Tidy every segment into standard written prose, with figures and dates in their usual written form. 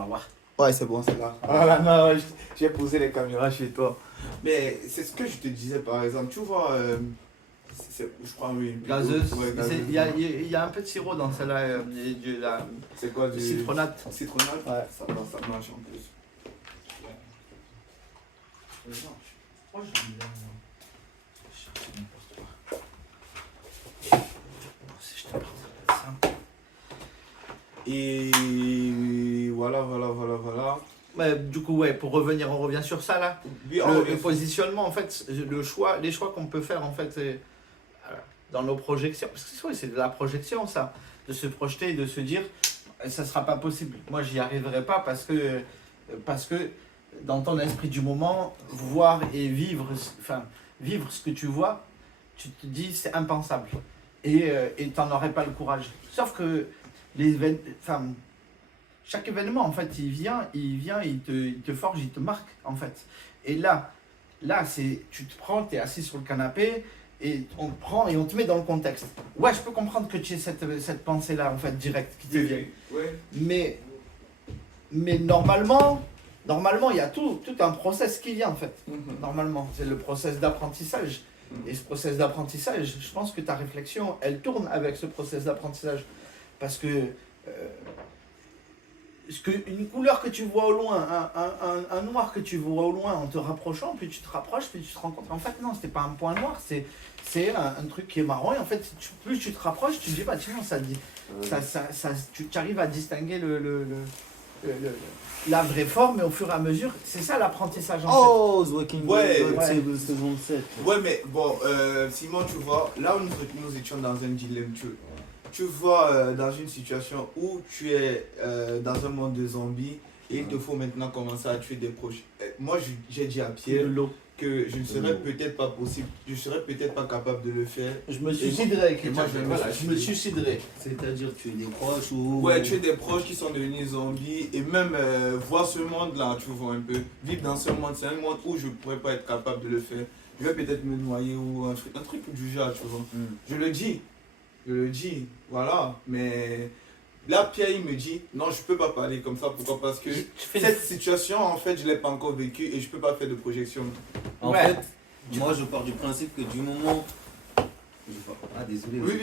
va voir. Ouais, c'est bon, c'est là. Voilà, non, j'ai posé les caméras chez toi. Mais c'est ce que je te disais par exemple. Tu vois, je crois, oui. Gazeuse. Ouais, Il y a un peu de sirop dans celle-là. C'est quoi du Citronnade. Citronnade. Ouais. Ça marche en plus. Oh, j'ai mis là. Je cherche n'importe quoi. Si je te parle de ça. Et voilà. Du coup, ouais, pour revenir, on revient sur ça là. Oui, Le positionnement, en fait, les choix qu'on peut faire, en fait, dans nos projections. Parce que ouais, c'est de la projection, ça. De se projeter et de se dire, ça sera pas possible. Moi, j'y arriverai pas parce que dans ton esprit du moment, voir et vivre ce que tu vois, tu te dis, c'est impensable. Et tu n'en aurais pas le courage. Sauf que chaque événement, en fait, il vient, il te forge, il te marque, en fait. Et là tu te prends, tu es assis sur le canapé, et on te prend et on te met dans le contexte. Ouais, je peux comprendre que tu aies cette pensée-là, en fait, directe, qui te vient. Ouais. Mais normalement, il y a tout un process qui vient, en fait. Normalement, c'est le process d'apprentissage. Et ce process d'apprentissage, je pense que ta réflexion, elle tourne avec ce process d'apprentissage. Parce que une couleur que tu vois au loin, un noir que tu vois au loin en te rapprochant, puis tu te rapproches, puis tu te rends compte, en fait non, c'était pas un point noir, c'est un truc qui est marrant, et en fait plus tu te rapproches, tu te dis, bah tiens, tu arrives à distinguer la vraie forme, et au fur et à mesure, c'est ça l'apprentissage en Oh, The Walking Dead, Ouais. saison 7. Ouais, mais bon, Simon, tu vois, là où nous étions dans un dilemme, tu vois, dans une situation où tu es dans un monde de zombies et il te faut maintenant commencer à tuer des proches. Moi, j'ai dit à Pierre que je ne serais peut-être pas possible, je serais peut-être pas capable de le faire. Je me suiciderais, je me suiciderais. C'est-à-dire tuer des proches ou... Ouais, tuer des proches qui sont devenus zombies et même voir ce monde-là, tu vois un peu. Vivre dans ce monde, c'est un monde où je ne pourrais pas être capable de le faire. Je vais peut-être me noyer ou un truc du genre, tu vois. Je le dis, voilà, mais là Pierre il me dit non, je peux pas parler comme ça. Pourquoi? Parce que cette situation en fait je l'ai pas encore vécue et je peux pas faire de projection. En fait, moi je pars du principe que du moment... Ah désolé. Oui,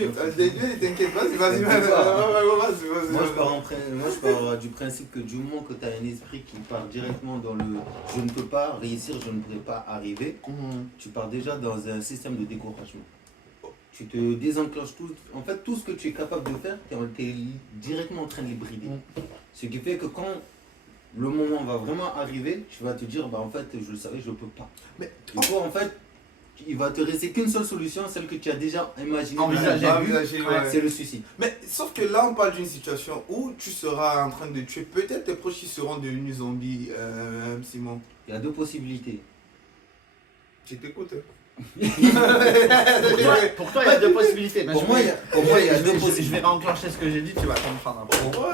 t'inquiète pas, vas-y. Moi je pars du principe que du moment que tu as un esprit qui part directement dans le je ne peux pas réussir, je ne pourrai pas arriver, tu pars déjà dans un système de découragement. Tu te désenclenches tout. En fait, tout ce que tu es capable de faire, tu es directement en train de les brider. Ce qui fait que quand le moment va vraiment arriver, tu vas te dire, bah en fait, je le savais, je ne peux pas. Mais toi, en fait, il va te rester qu'une seule solution, celle que tu as déjà imaginée. Envisagée, ouais. C'est le suicide. Mais sauf que là, on parle d'une situation où tu seras en train de tuer peut-être tes proches qui seront devenus zombies, Simon. Il y a deux possibilités. Je t'écoute. Pour toi, il y a deux possibilités. Pour moi, il y a deux possibilités. Je vais réenclencher ce que j'ai dit, tu vas comprendre.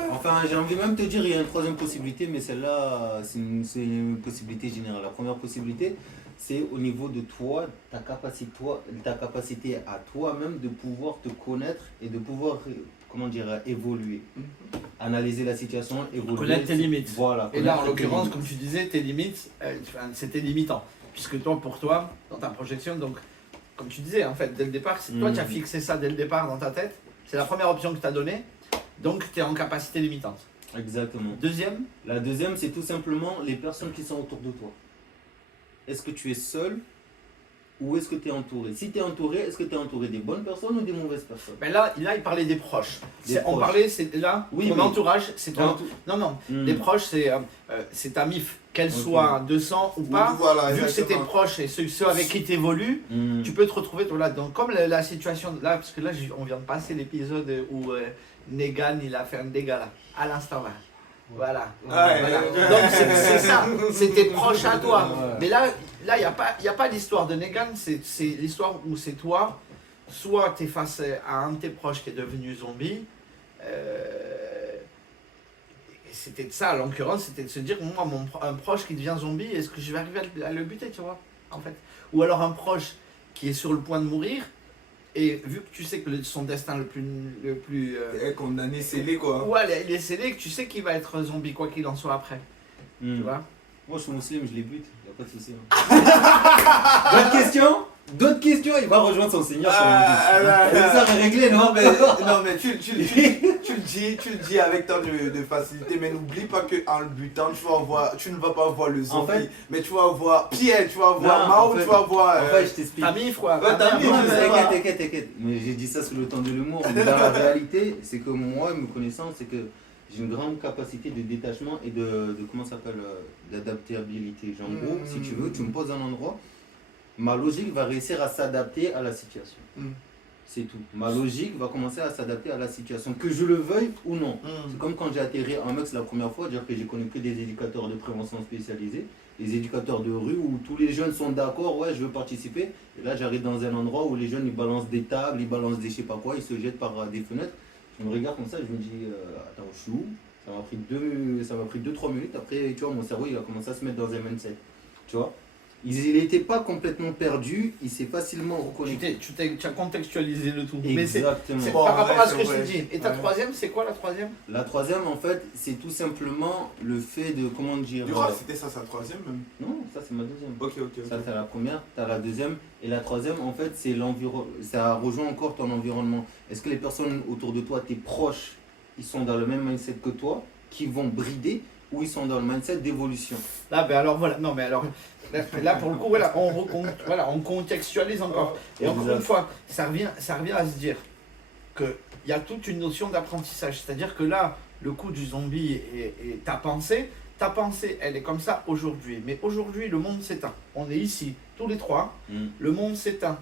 Enfin, j'ai envie même de te dire, il y a une troisième possibilité, mais celle-là, c'est une possibilité générale. La première possibilité, c'est au niveau de toi, ta capacité à toi-même de pouvoir te connaître et de pouvoir, comment dire, évoluer. Analyser la situation, évoluer. Connaître tes limites. Voilà. Et là, en l'occurrence, comme tu disais, tes limites, c'était limitant. Puisque toi, pour toi, dans ta projection, donc, comme tu disais, en fait, dès le départ, c'est toi qui as fixé ça dès le départ dans ta tête. C'est la première option que tu as donnée. Donc, tu es en capacité limitante. Exactement. Deuxième? La deuxième, c'est tout simplement les personnes qui sont autour de toi. Est-ce que tu es seul ou est-ce que tu es entouré? Si tu es entouré, est-ce que tu es entouré des bonnes personnes ou des mauvaises personnes? Ben là, il parlait des proches. On parlait, c'est là, oui, ton entourage, c'est toi. Non, les proches, c'est ta MIF. Qu'elle soit de sang ou pas, voilà, vu que c'est tes proches et ceux avec qui tu évolues, tu peux te retrouver là. Donc, comme la situation, là, parce que là, on vient de passer l'épisode où Negan, il a fait un dégât là, à l'instant là. Voilà. Donc, c'est ça, c'est tes proches à toi. Mais là, il n'y a pas l'histoire de Negan, c'est l'histoire où c'est toi, soit tu es face à un de tes proches qui est devenu zombie. C'était de ça, en l'occurrence, c'était de se dire, moi, un proche qui devient zombie, est-ce que je vais arriver à le buter, tu vois, en fait? Ou alors un proche qui est sur le point de mourir, Et vu que tu sais que son destin le plus Condamné, scellé quoi. ouais, il est scellé, que tu sais qu'il va être zombie quoi qu'il en soit après. Tu vois. Moi, je suis musulman, je les bute, y a pas de souci. D'autres questions? D'autres questions, il va rejoindre son seigneur. Ça va régler, non? Non mais tu le dis avec tant de facilité, mais n'oublie pas qu'en le butant, tu ne vas pas voir le zombie, en fait, mais tu vas voir Pierre, tu vas voir Mao, tu vas voir... En fait, je t'explique. Tamif quoi. Ouais, Tamif, Non, je mais sais pas. t'inquiète. Mais j'ai dit ça sous le ton de l'humour. Mais dans la réalité, c'est que moi, me connaissant, c'est que j'ai une grande capacité de détachement et de comment ça s'appelle, d'adaptabilité. Genre, en gros, si tu veux, tu me poses un endroit, ma logique va réussir à s'adapter à la situation. C'est tout. Ma logique va commencer à s'adapter à la situation, que je le veuille ou non. C'est comme quand j'ai atterri en Mex la première fois, dire que j'ai connu que des éducateurs de prévention spécialisés, des éducateurs de rue où tous les jeunes sont d'accord, ouais, je veux participer. Et là, j'arrive dans un endroit où les jeunes, ils balancent des tables, ils balancent des je sais pas quoi, ils se jettent par des fenêtres. Je me regarde comme ça, je me dis, attends, je suis où? Ça m'a pris 2-3 minutes. Après, tu vois, mon cerveau, il a commencé à se mettre dans un mindset. Tu vois? Il n'était pas complètement perdu, il s'est facilement reconnecté. Tu as contextualisé le tout. Exactement. Mais c'est Bon, par rapport à ce que ouais, je t'ai dit. Et ta troisième, c'est quoi la troisième? La troisième, en fait, c'est tout simplement le fait de, comment dire... Je crois que c'était ça sa troisième même. Non, ça c'est ma deuxième. Ok. Ça, t'as la première, t'as la deuxième. Et la troisième, en fait, c'est l'environnement. Ça rejoint encore ton environnement. Est-ce que les personnes autour de toi, tes proches, ils sont dans le même mindset que toi, qui vont brider, ou ils sont dans le mindset d'évolution? Là, ben alors voilà. Non, mais alors... Là, pour le coup, voilà, on contextualise encore. Et encore une fois, ça revient à se dire qu'il y a toute une notion d'apprentissage. C'est-à-dire que là, le coup du zombie et ta pensée, elle est comme ça aujourd'hui. Mais aujourd'hui, le monde s'éteint. On est ici, tous les trois. Le monde s'éteint.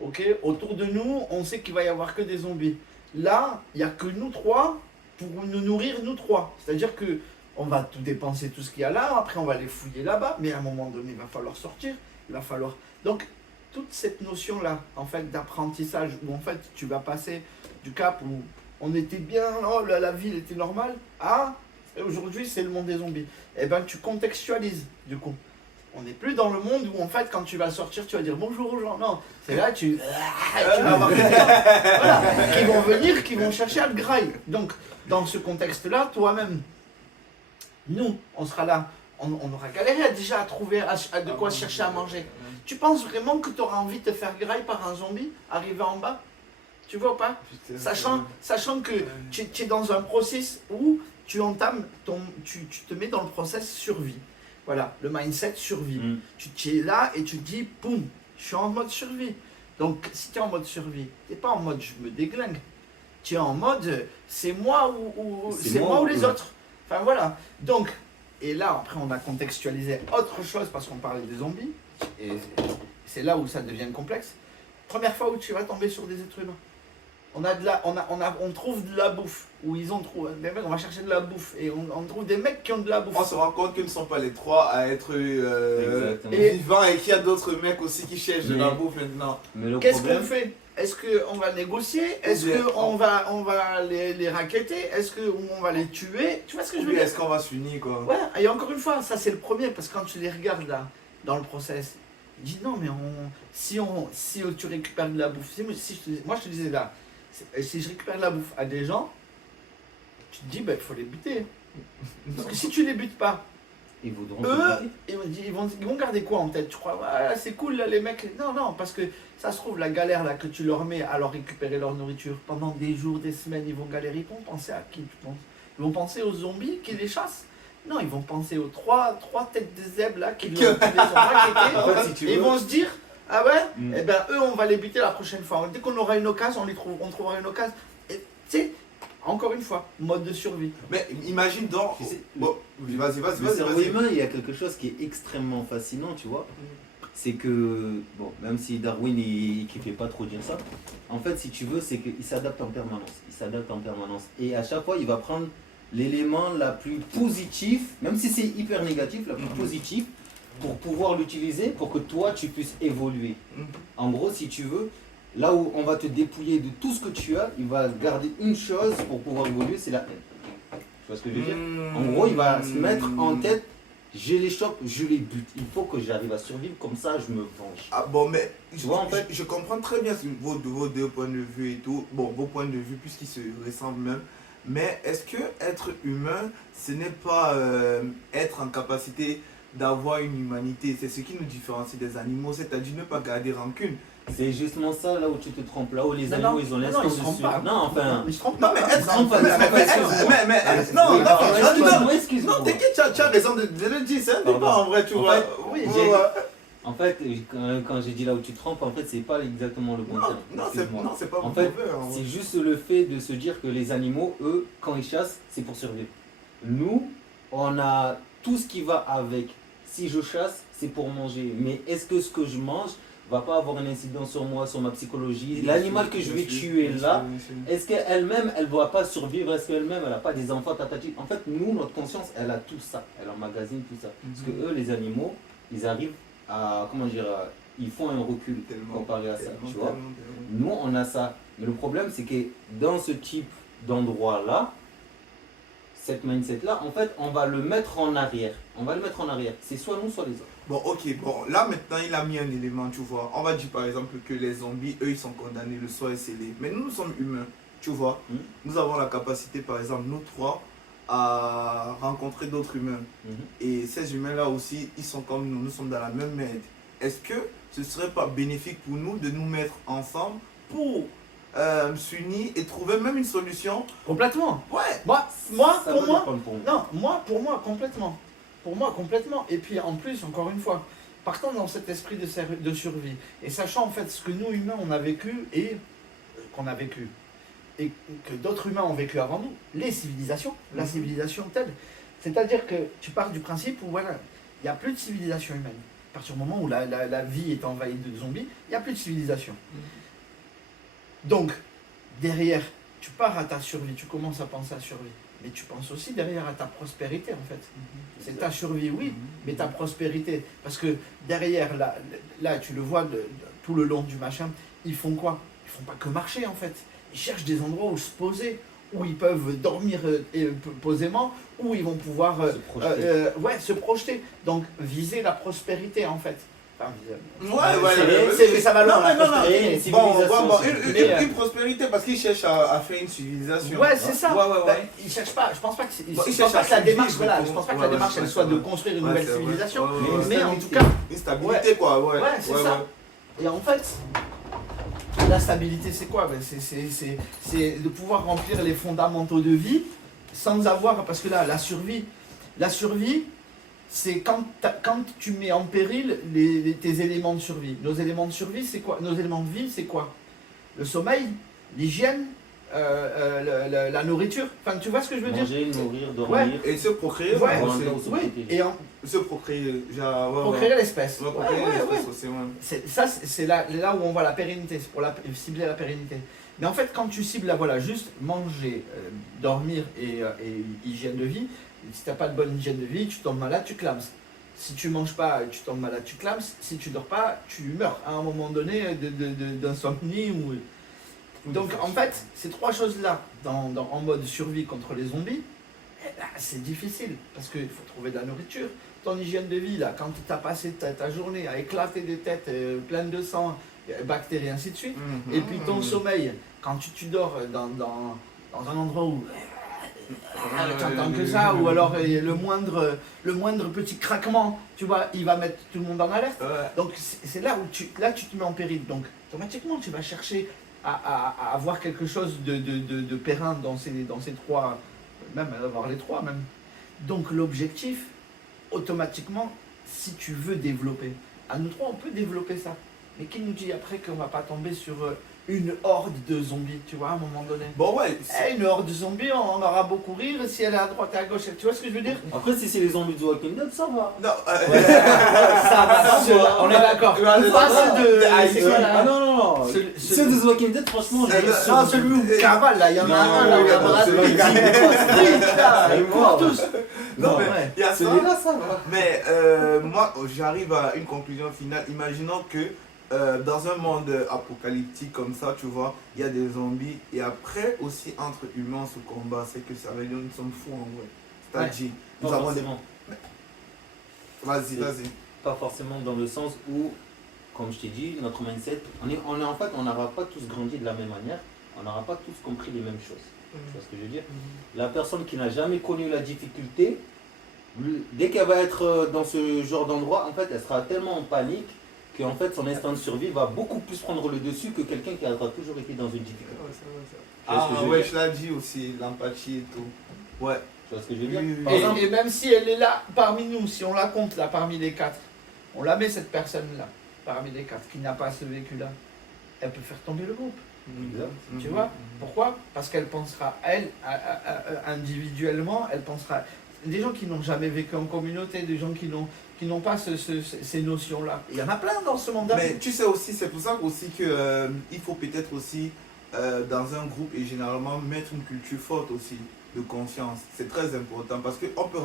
Ok. Autour de nous, on sait qu'il va y avoir que des zombies. Là, il n'y a que nous trois pour nous nourrir, nous trois. C'est-à-dire que on va tout dépenser, tout ce qu'il y a là, après on va les fouiller là-bas, mais à un moment donné, il va falloir sortir, il va falloir... Donc, toute cette notion-là, en fait, d'apprentissage, où en fait, tu vas passer du cap où on était bien, oh, la ville était normale, à aujourd'hui, c'est le monde des zombies. Eh ben, tu contextualises, du coup. On n'est plus dans le monde où, en fait, quand tu vas sortir, tu vas dire bonjour aux gens. Non, c'est là, tu vas avoir des gens, voilà, qui vont venir, qui vont chercher à te grailler. Donc, dans ce contexte-là, toi-même, nous, on sera là, on aura galéré déjà à trouver de quoi chercher à manger. Tu penses vraiment que tu auras envie de te faire grailler par un zombie arrivé en bas? Tu vois pas? Sachant que tu es dans un process où tu entames tu te mets dans le process survie. Voilà, le mindset survie. Tu es là et tu te dis, boum, je suis en mode survie. Donc si tu es en mode survie, tu n'es pas en mode je me déglingue. Tu es en mode c'est moi ou les autres. Enfin voilà, donc, et là après on a contextualisé autre chose parce qu'on parlait des zombies, et c'est là où ça devient complexe. Première fois où tu vas tomber sur des êtres humains. On trouve de la bouffe, où ils ont trouvé, des mecs, on va chercher de la bouffe, et on trouve des mecs qui ont de la bouffe. On se rend compte qu'ils ne sont pas les trois à être vivants et qu'il y a d'autres mecs aussi qui cherchent de la bouffe maintenant. Qu'est-ce qu'on fait? Est-ce qu'on va négocier? Est-ce qu'on va les racketter? Est-ce qu'on va les tuer? Tu vois ce que je veux dire? Est-ce qu'on va s'unir quoi? Ouais, et encore une fois, ça c'est le premier, parce que quand tu les regardes là, dans le process, dis non, mais si tu récupères de la bouffe, moi je te disais là, si je récupère de la bouffe à des gens, tu te dis, il faut les buter. Parce que si tu les butes pas, ils vont garder quoi en tête? Tu crois, ouais, c'est cool là les mecs. Non, parce que ça se trouve, la galère là que tu leur mets à leur récupérer leur nourriture, pendant des jours, des semaines, ils vont galérer. Ils vont penser à qui, tu penses? Ils vont penser aux zombies qui les chassent? Non, ils vont penser aux trois têtes de zèbres là qui les ont raquettés. Et ils vont se dire, ah ouais, eh ben eux on va les buter la prochaine fois. Dès qu'on aura une occasion, on trouvera une occasion. Et tu sais, encore une fois, mode de survie. Mais imagine donc. Bon, vas-y. Le cerveau humain, il y a quelque chose qui est extrêmement fascinant, tu vois. C'est que, bon, même si Darwin il kiffait pas trop dire ça, en fait, si tu veux, c'est qu'il s'adapte en permanence. Et à chaque fois, il va prendre l'élément la plus positif, même si c'est hyper négatif, la plus positive, pour pouvoir l'utiliser pour que toi, tu puisses évoluer. En gros, si tu veux, là où on va te dépouiller de tout ce que tu as, il va garder une chose pour pouvoir évoluer, c'est la haine. Tu vois ce que je veux dire? En gros, il va se mettre en tête je les chope, je les bute. Il faut que j'arrive à survivre, comme ça je me venge. Ah bon, mais Tu vois, en fait, je comprends très bien vos deux points de vue et tout. Bon, vos points de vue, puisqu'ils se ressemblent même. Mais est-ce que être humain, ce n'est pas être en capacité d'avoir une humanité? C'est ce qui nous différencie des animaux, c'est-à-dire ne pas garder rancune. c'est justement ça là où tu te trompes, là où les Non, animaux non, ils ont non, l'instant ils se trompent dessus. pas. Non, enfin. Ils se trompent Non, pas. mais Ils se être trompent pas. non, Oui, non, excuse-moi. non, t'inquiète, tu as raison de le dire, c'est un débat Pardon. en vrai, tu En vois. fait, oui, j'ai- Ouais. En fait, quand j'ai dit là où tu te trompes, en fait, c'est pas exactement le bon Non, terme. non, Excuse-moi. c'est pas En fait, mauvais. En vrai. c'est juste le fait de se dire que les animaux, eux, quand ils chassent, c'est pour survivre. Nous, on a tout ce qui va avec. Si je chasse, c'est pour manger. Mais est-ce que ce que je mange va pas avoir une incidence sur moi, sur ma psychologie? L'animal que je vais tuer là, est-ce qu'elle-même, elle ne va pas survivre? Est-ce qu'elle-même, elle n'a pas des enfants tatatiques? En fait, nous, notre conscience, elle a tout ça. Elle emmagasine tout ça. Parce que eux, les animaux, ils arrivent à, comment dire, ils font un recul comparé à ça, tu vois. Nous, on a ça. Mais le problème, c'est que dans ce type d'endroit-là, cette mindset-là, en fait, on va le mettre en arrière. On va le mettre en arrière. C'est soit nous, soit les autres. Bon, ok, bon, là maintenant il a mis un élément, tu vois. On va dire par exemple que les zombies, eux, ils sont condamnés, le sort est scellé. Mais nous, nous sommes humains, tu vois. Nous avons la capacité, par exemple, nous trois, à rencontrer d'autres humains. Et ces humains-là aussi, ils sont comme nous sommes dans la même merde. Est-ce que ce serait pas bénéfique pour nous de nous mettre ensemble pour s'unir et trouver même une solution? Complètement. Ouais. Moi, Ça pour peut moi, dépendre pour nous. non, pour moi, complètement. Pour moi, complètement. Et puis, en plus, encore une fois, partant dans cet esprit de survie, et sachant en fait ce que nous, humains, on a vécu et qu'on a vécu, et que d'autres humains ont vécu avant nous, les civilisations, la civilisation telle. C'est-à-dire que tu pars du principe où, voilà, il n'y a plus de civilisation humaine. À partir du moment où la vie est envahie de zombies, il n'y a plus de civilisation. Donc, derrière, tu pars à ta survie, tu commences à penser à survie. Mais tu penses aussi derrière à ta prospérité, en fait. C'est ta survie, oui, mais ta prospérité. Parce que derrière, là tu le vois tout le long du machin, ils font quoi? Ils font pas que marcher, en fait. Ils cherchent des endroits où se poser, où ils peuvent dormir posément, où ils vont pouvoir se projeter. Donc, viser la prospérité, en fait. Enfin, ça va loin, une prospérité parce qu'ils cherchent à faire une civilisation. Ouais, c'est ça. Ouais. Ils cherchent pas. Je pense pas que la démarche, elle soit de construire une nouvelle civilisation. Mais en tout cas, une stabilité, quoi. Ouais, c'est ça. Et en fait, la stabilité, c'est quoi? C'est de pouvoir remplir les fondamentaux de vie sans avoir, parce que là, la survie, c'est quand tu mets en péril tes éléments de survie. Nos éléments de survie, c'est quoi? Nos éléments de vie, c'est quoi? Le sommeil, l'hygiène, la nourriture. Enfin, tu vois ce que je veux dire? Manger, nourrir, dormir. Et se procréer. Oui. Et se procréer. procréer l'espèce. C'est là où on voit la pérennité. C'est pour cibler la pérennité. Mais en fait, quand tu cibles, voilà, juste manger, dormir et hygiène de vie, si tu n'as pas de bonne hygiène de vie, tu tombes malade, tu clames. Si tu manges pas, tu tombes malade, tu clames. Si tu dors pas, tu meurs à un moment donné d'insomnie. Donc en fait, ces trois choses-là, en mode survie contre les zombies, c'est difficile parce qu'il faut trouver de la nourriture. Ton hygiène de vie, là, quand tu as passé ta journée à éclater des têtes pleines de sang, bactéries, ainsi de suite, et puis ton sommeil, quand tu dors dans un endroit où tu entends que ça, ou alors le moindre petit craquement, tu vois, il va mettre tout le monde en alerte. Donc c'est là où tu te mets en péril. Donc automatiquement, tu vas chercher à avoir quelque chose de périn dans ces trois, même à avoir les trois même. Donc l'objectif, automatiquement, si tu veux développer, à nous trois on peut développer ça. Mais qui nous dit après qu'on va pas tomber sur une horde de zombies, tu vois, à un moment donné? Bon, ouais. Une horde de zombies, on aura beaucoup rire si elle est à droite et à gauche. Tu vois ce que je veux dire? Après, si c'est les zombies du Walking Dead, ça va. Non, ça va, on est d'accord. Ah non. Ceux de The Walking Dead, franchement, celui où Carval, là, il y en a un, là, il y a Brad Pitt, il court tous. Non, mais il y a ça. Celui-là, ça va. Mais moi, j'arrive à une conclusion finale. Imaginons que dans un monde apocalyptique comme ça, tu vois, il y a des zombies. Et après, aussi, entre humains, ce combat, c'est que ça veut dire que nous sommes fous en vrai. C'est-à-dire, nous avons des... Vas-y, C'est- vas-y. Pas forcément dans le sens où, comme je t'ai dit, notre mindset, en fait, on n'aura pas tous grandi de la même manière, on n'aura pas tous compris les mêmes choses. Tu vois ce que je veux dire? La personne qui n'a jamais connu la difficulté, dès qu'elle va être dans ce genre d'endroit, en fait, elle sera tellement en panique qu'en fait, son instinct de survie va beaucoup plus prendre le dessus que quelqu'un qui aura toujours été dans une difficulté. Tu vois ce que je veux Ouais, dire? je l'ai dit aussi, l'empathie et tout. Ouais. Tu vois ce que je veux dire? Oui, oui, Par oui. exemple, Et même si elle est là parmi nous, si on la compte là parmi les 4, on la met cette personne-là parmi les 4 qui n'a pas ce vécu-là, elle peut faire tomber le groupe. Exact. Tu vois? Pourquoi? Parce qu'elle pensera, elle, individuellement, elle pensera. Des gens qui n'ont jamais vécu en communauté, des gens qui n'ont pas ces notions-là. Il y en a plein dans ce monde-là. Mais tu sais aussi, c'est pour ça aussi que il faut peut-être aussi dans un groupe et généralement mettre une culture forte aussi de confiance. C'est très important parce qu'on peut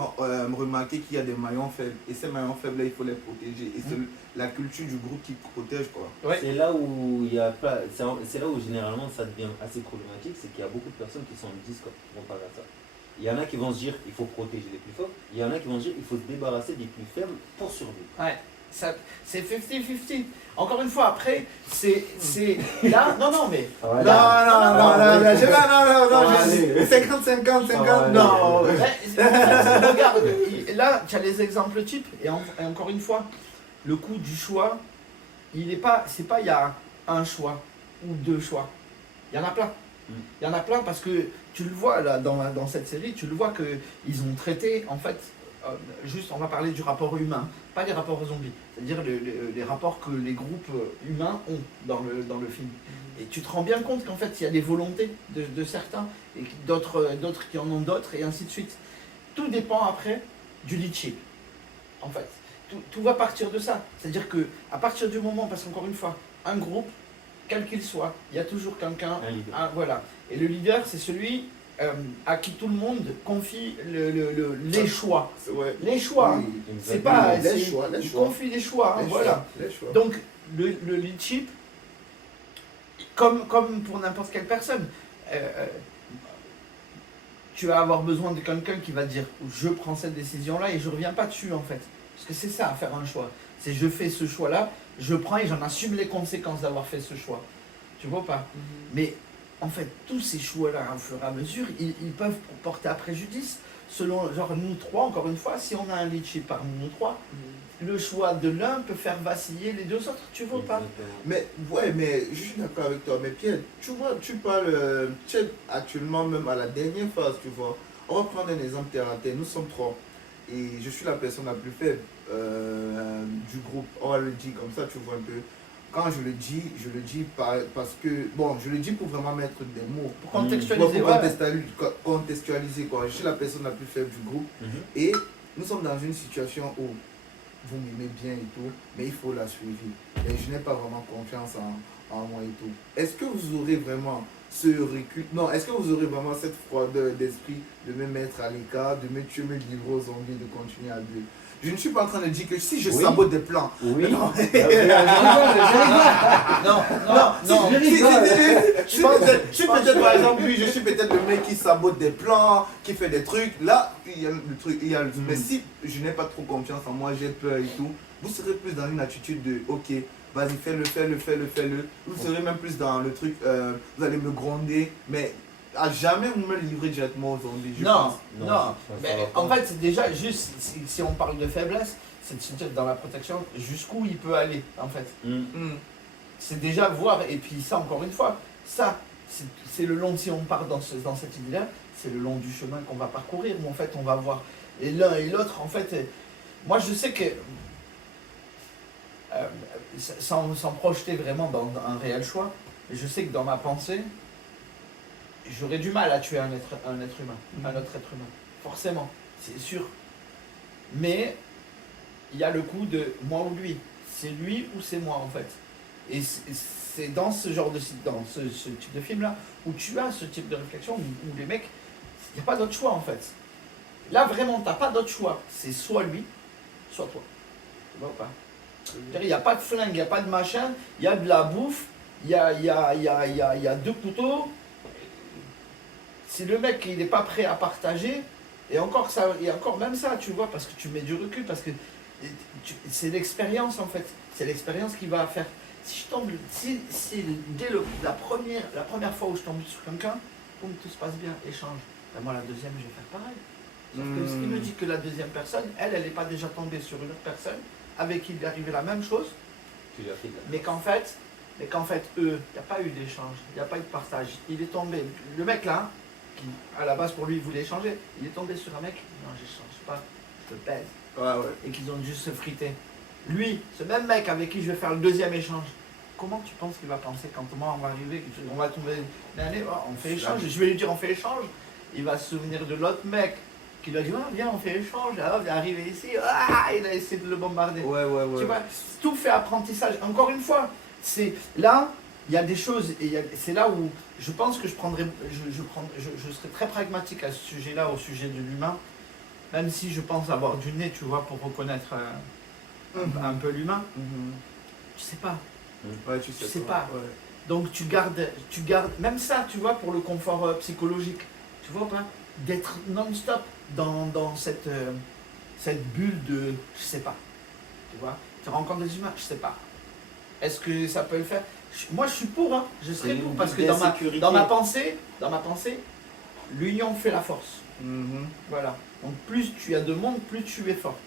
remarquer qu'il y a des maillons faibles et ces maillons faibles là il faut les protéger et c'est la culture du groupe qui protège quoi. Ouais. c'est là où il y a pas, c'est là où généralement ça devient assez problématique, c'est qu'il y a beaucoup de personnes qui sont en discorde comparé à ça. Il y en a qui vont se dire il faut protéger les plus forts, il y en a qui vont se dire il faut se débarrasser des plus faibles pour survivre. Ouais, c'est 50-50. Encore une fois, après, c'est là, non, mais Non, j'ai 50-50, non. Regarde, là, tu as les exemples types, et encore une fois, le coût du choix, c'est pas il y a un choix ou deux choix. Il y en a plein. Il y en a plein parce que tu le vois là dans cette série, tu le vois qu'ils ont traité, en fait, juste on va parler du rapport humain, pas des rapports zombies, c'est-à-dire les rapports que les groupes humains ont dans le film. Et tu te rends bien compte qu'en fait il y a des volontés de certains et d'autres qui en ont d'autres et ainsi de suite. Tout dépend après du leadership, en fait. Tout va partir de ça. C'est-à-dire que à partir du moment, parce qu'encore une fois, un groupe, quel qu'il soit, il y a toujours quelqu'un, Un leader. voilà. Et le leader, c'est celui à qui tout le monde confie les choix. Ouais. Les choix, hein. Oui. C'est pas. Les c'est- choix, les il choix. confie les choix, hein, Les voilà. choix, les choix. Donc, le leadership, comme pour n'importe quelle personne, tu vas avoir besoin de quelqu'un qui va te dire je prends cette décision-là et je reviens pas dessus en fait. Parce que c'est ça, faire un choix. C'est je fais ce choix-là, je prends et j'en assume les conséquences d'avoir fait ce choix. Tu vois pas? Mais en fait, tous ces choix-là, au fur et à mesure, ils peuvent porter à préjudice. Selon, genre nous trois, encore une fois, si on a un leadership parmi nous trois, le choix de l'un peut faire vaciller les deux autres, tu vois pas? Exactement. Mais ouais, mais je suis d'accord avec toi. Mais Pierre, tu vois, tu parles, tu es actuellement même à la dernière phase, tu vois. On va prendre un exemple terre à terre. Nous sommes trois. Et je suis la personne la plus faible du groupe. On va le dire comme ça, tu vois un peu. Quand je le dis parce que, bon, je le dis pour vraiment mettre des mots. Pour Pour contextualiser, ouais. contextualiser, quoi. Je suis la personne la plus faible du groupe. Et nous sommes dans une situation où vous m'aimez bien et tout, mais il faut la suivre. Et je n'ai pas vraiment confiance en moi et tout. Est-ce que vous aurez vraiment ce recul? Non, est-ce que vous aurez vraiment cette froideur d'esprit de me mettre à l'écart, de me tuer, me livrer aux zombies, de continuer à vivre? Je ne suis pas en train de dire que si je Oui. sabote des plans. Oui. Non. Non, Je suis peut-être par exemple, lui, je suis peut-être le mec qui sabote des plans, qui fait des trucs. Là, il y a le truc, il y a le truc. Mais si je n'ai pas trop confiance en moi, j'ai peur et tout, vous serez plus dans une attitude de ok, vas-y, fais-le. Vous serez même plus dans le truc, vous allez me gronder, mais à jamais vous me livrez directement aux zombies, je pense. Non. ça Mais va pas. en fait, c'est déjà juste, si on parle de faiblesse, c'est de se dire dans la protection jusqu'où il peut aller, en fait. C'est déjà voir, et puis ça, encore une fois, ça, c'est le long, si on part dans cette idée-là, c'est le long du chemin qu'on va parcourir, où en fait, on va voir. Et l'un et l'autre, en fait, moi, je sais que, sans projeter vraiment dans un réel choix, je sais que dans ma pensée, j'aurais du mal à tuer un être humain, un autre être humain. Forcément, c'est sûr. Mais il y a le coup de moi ou lui. C'est lui ou c'est moi en fait. Et c'est dans ce genre de dans ce type de film-là où tu as ce type de réflexion où les mecs, il n'y a pas d'autre choix en fait. Là vraiment, tu n'as pas d'autre choix. C'est soit lui, soit toi. Tu vois ou pas? Il n'y a pas de flingue, il n'y a pas de machin, il y a de la bouffe, il y a deux couteaux. Si le mec il n'est pas prêt à partager, et encore même ça, tu vois, parce que tu mets du recul, parce que c'est l'expérience en fait. C'est l'expérience qui va faire. Si je tombe, si dès la première fois où je tombe sur quelqu'un, boum, tout se passe bien, échange. Ben moi, la deuxième, je vais faire pareil. Sauf que ce qui me dit que la deuxième personne, elle n'est pas déjà tombée sur une autre personne avec qui il est arrivé la même chose, mais qu'en fait, eux, il n'y a pas eu d'échange, il n'y a pas eu de partage. Il est tombé, le mec là, qui à la base pour lui il voulait échanger, il est tombé sur un mec, non, je change pas, je te pèse. Et qu'ils ont juste se friter. Lui, ce même mec avec qui je vais faire le deuxième échange, comment tu penses qu'il va penser quand moi on va arriver, on va tomber l'année, oh, on fait échange, je vais lui dire on fait échange, il va se souvenir de l'autre mec qui lui a dit ah, viens on fait échange, alors il est arrivé ici, ah, il a essayé de le bombarder. Tu vois, tout fait apprentissage. Encore une fois, c'est là, il y a des choses, et c'est là où je pense que je serai très pragmatique à ce sujet-là, au sujet de l'humain, même si je pense avoir du nez, tu vois, pour reconnaître un peu l'humain. Tu sais pas. Ouais, tu sais pas. Ouais. Donc tu gardes, même ça, tu vois, pour le confort psychologique, tu vois pas, d'être non-stop dans cette bulle de je sais pas. Tu vois, tu rencontres des humains, je sais pas. Est-ce que ça peut le faire? Moi je suis pour, hein. Je serais pour, parce que dans ma pensée, l'union fait la force. Voilà. Donc plus tu as de monde, plus tu es fort.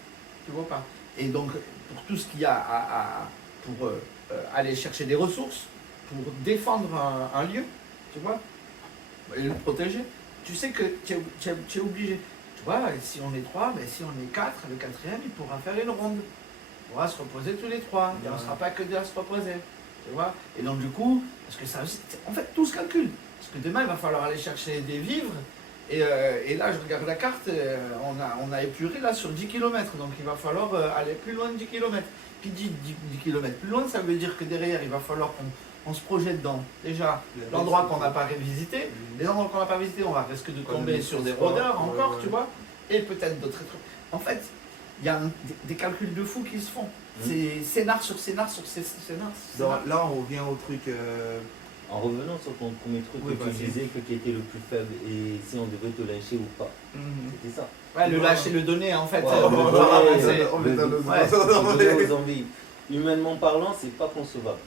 Tu vois pas. Et donc pour tout ce qu'il y a pour aller chercher des ressources, pour défendre un lieu, tu vois, et le protéger, tu sais que tu es obligé. Tu vois, si on est 3, ben si on est 4, le quatrième il pourra faire une ronde. On pourra se reposer tous les 3. Il ne sera pas que deux à se reposer. Tu vois. Et donc du coup, parce que ça aussi, en fait tout se calcule. Parce que demain il va falloir aller chercher des vivres. Et là, je regarde la carte, on a épuré là sur 10 km, donc il va falloir aller plus loin de 10 km. Qui dit 10 km plus loin, ça veut dire que derrière, il va falloir qu'on se projette dans déjà l'endroit qu'on n'a pas visité. Les endroits qu'on n'a pas visités, on va risquer de tomber sur des rôdeurs encore, tu vois, et peut-être d'autres trucs. En fait, il y a des calculs de fous qui se font. C'est scénar sur scénar sur scénar. Là, on revient au truc... En revenant sur ton premier truc que tu disais que qui était le plus faible et si on devait te lâcher ou pas, c'était ça. Ouais, le lâcher, le donner en fait. On met dans le zombies. Humainement parlant, c'est pas concevable.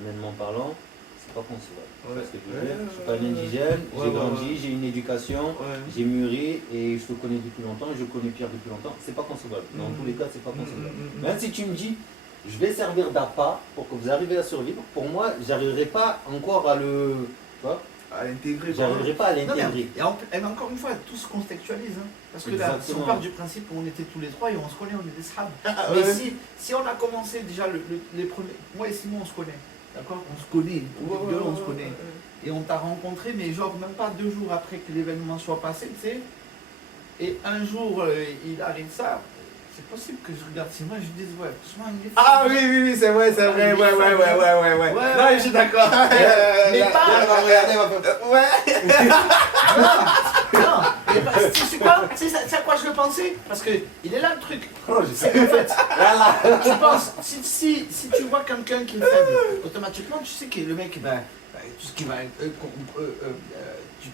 Humainement parlant, c'est pas concevable. Parce que je suis pas un indigène, j'ai grandi, j'ai une éducation, j'ai mûri et je te connais depuis longtemps, je connais Pierre depuis longtemps. C'est pas concevable. Dans tous les cas, c'est pas concevable. Même si tu me dis je vais servir d'appât pour que vous arriviez à survivre. Pour moi, j'arriverai pas encore à le... Tu vois, à l'intégrer. J'arriverai pas à l'intégrer. Et encore une fois, tout se contextualise. Hein. Parce que là, si on part du principe où on était tous les trois et on se connaît, on est des sahab. Mais si on a commencé déjà les premiers... Moi et Simon, on se connaît. D'accord? On se connaît. On se connaît. Et on t'a rencontré, mais genre même pas 2 jours après que l'événement soit passé, tu sais. Et un jour, il arrive ça. C'est possible que je regarde Simon et je dise ouais, franchement il est fou. Ah oui, c'est vrai, ouais. Non, je suis d'accord. Mais pas. Non, c'est à quoi je le pensais? Parce que il est là le truc. C'est qu'en fait, tu penses, si tu vois quelqu'un qui est faible, automatiquement tu sais que le mec, tout ce qui va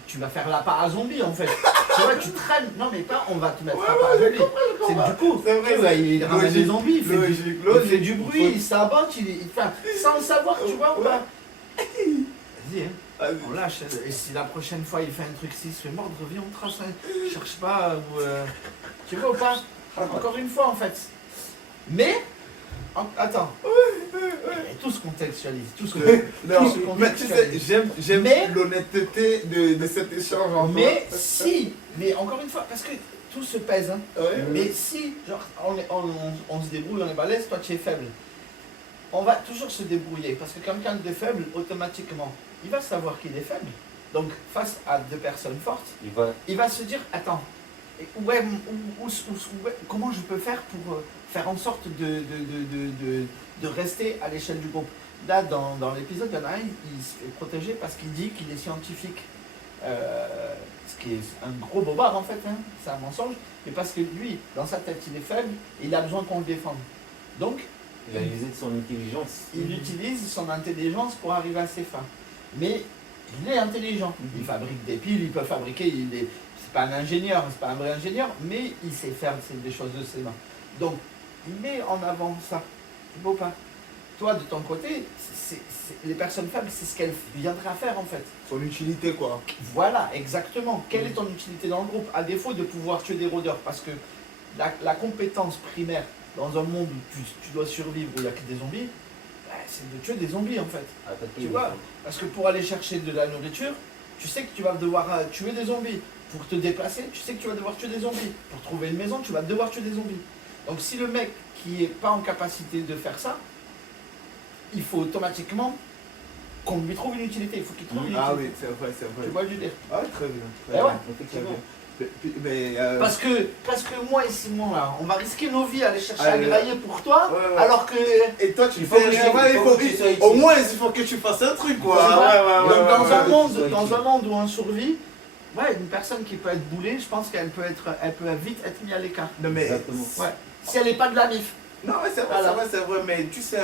tu vas faire la part à zombie en fait. Tu vois, tu traînes. Non mais pas on va te mettre la part à zombie. C'est du coup, il ramène des zombies, il fait du bruit, il sabote, sans le savoir, tu vois ou pas. Vas-y, hein. On lâche. Et si la prochaine fois il fait un truc, s'il se fait mordre, reviens, on trace. Cherche pas. Tu vois ou pas? Encore une fois en fait. Mais, attends. Tout se contextualise. Tout se mais tu sais, j'aime l'honnêteté de cet échange. Mais encore une fois, parce que tout se pèse. Hein. Mais si, genre, on se débrouille, on est balèze, toi tu es faible. On va toujours se débrouiller. Parce que quelqu'un de faible, automatiquement, il va savoir qu'il est faible. Donc, face à 2 personnes fortes, il va se dire, attends, comment je peux faire pour faire en sorte de rester à l'échelle du groupe. Là, dans l'épisode, il y en a un, il se fait protéger parce qu'il dit qu'il est scientifique. Ce qui est un gros bobard en fait, hein, c'est un mensonge. Mais parce que lui, dans sa tête, il est faible et il a besoin qu'on le défende. Donc, il a usé de son intelligence. Il utilise son intelligence pour arriver à ses fins. Mais il est intelligent. Il fabrique des piles, il peut fabriquer, c'est pas un ingénieur, c'est pas un vrai ingénieur, mais il sait faire des choses de ses mains. Donc, il met en avant ça. Tu vois pas. Toi, de ton côté, les personnes faibles, c'est ce qu'elles viendraient à faire en fait. Son utilité, quoi. Voilà, exactement. Quelle est ton utilité dans le groupe? À défaut de pouvoir tuer des rôdeurs, parce que la compétence primaire dans un monde où tu dois survivre, où il n'y a que des zombies, bah, c'est de tuer des zombies en fait. Tu vois, parce que pour aller chercher de la nourriture, tu sais que tu vas devoir tuer des zombies. Pour te déplacer, tu sais que tu vas devoir tuer des zombies. Pour trouver une maison, tu vas devoir tuer des zombies. Donc si le mec qui n'est pas en capacité de faire ça, il faut automatiquement qu'on lui trouve une utilité. Il faut qu'il trouve une utilité. Ah oui, c'est vrai, c'est vrai. Tu vois le dire. Ah, très bien. Eh ouais, effectivement. Mais, Parce que moi et Simon, là, on va risquer nos vies à aller chercher à Allez, grailler pour toi, ouais. alors que... Et toi, tu Il fais faut que rien. je- Ouais, il faut que tu sois utile. au moins, il faut que tu fasses un truc, quoi. Tu vois, donc dans un ouais. monde, Ouais. dans un monde où on survit, ouais, une personne qui peut être boulée, je pense qu'elle peut vite être mise à l'écart. Non, mais. Exactement. Ouais. Si elle n'est pas de la MIF. Non, mais c'est vrai, Voilà. c'est vrai, mais tu sais,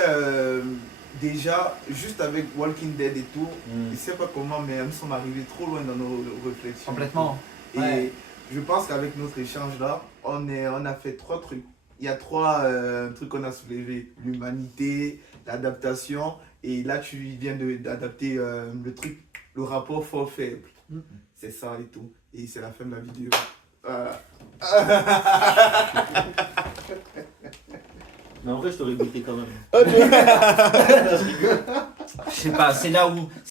déjà, juste avec Walking Dead et tout, je sais pas comment, mais nous sommes arrivés trop loin dans nos réflexions. Complètement. Et Ouais. je pense qu'avec notre échange là, on a fait 3 trucs. Il y a 3 trucs qu'on a soulevés. L'humanité, l'adaptation, et là tu viens d'adapter le truc, le rapport fort-faible. Mm. C'est ça et tout. Et c'est la fin de la vidéo. Mais en vrai, je t'aurais goûté quand même. Je sais pas, c'est là où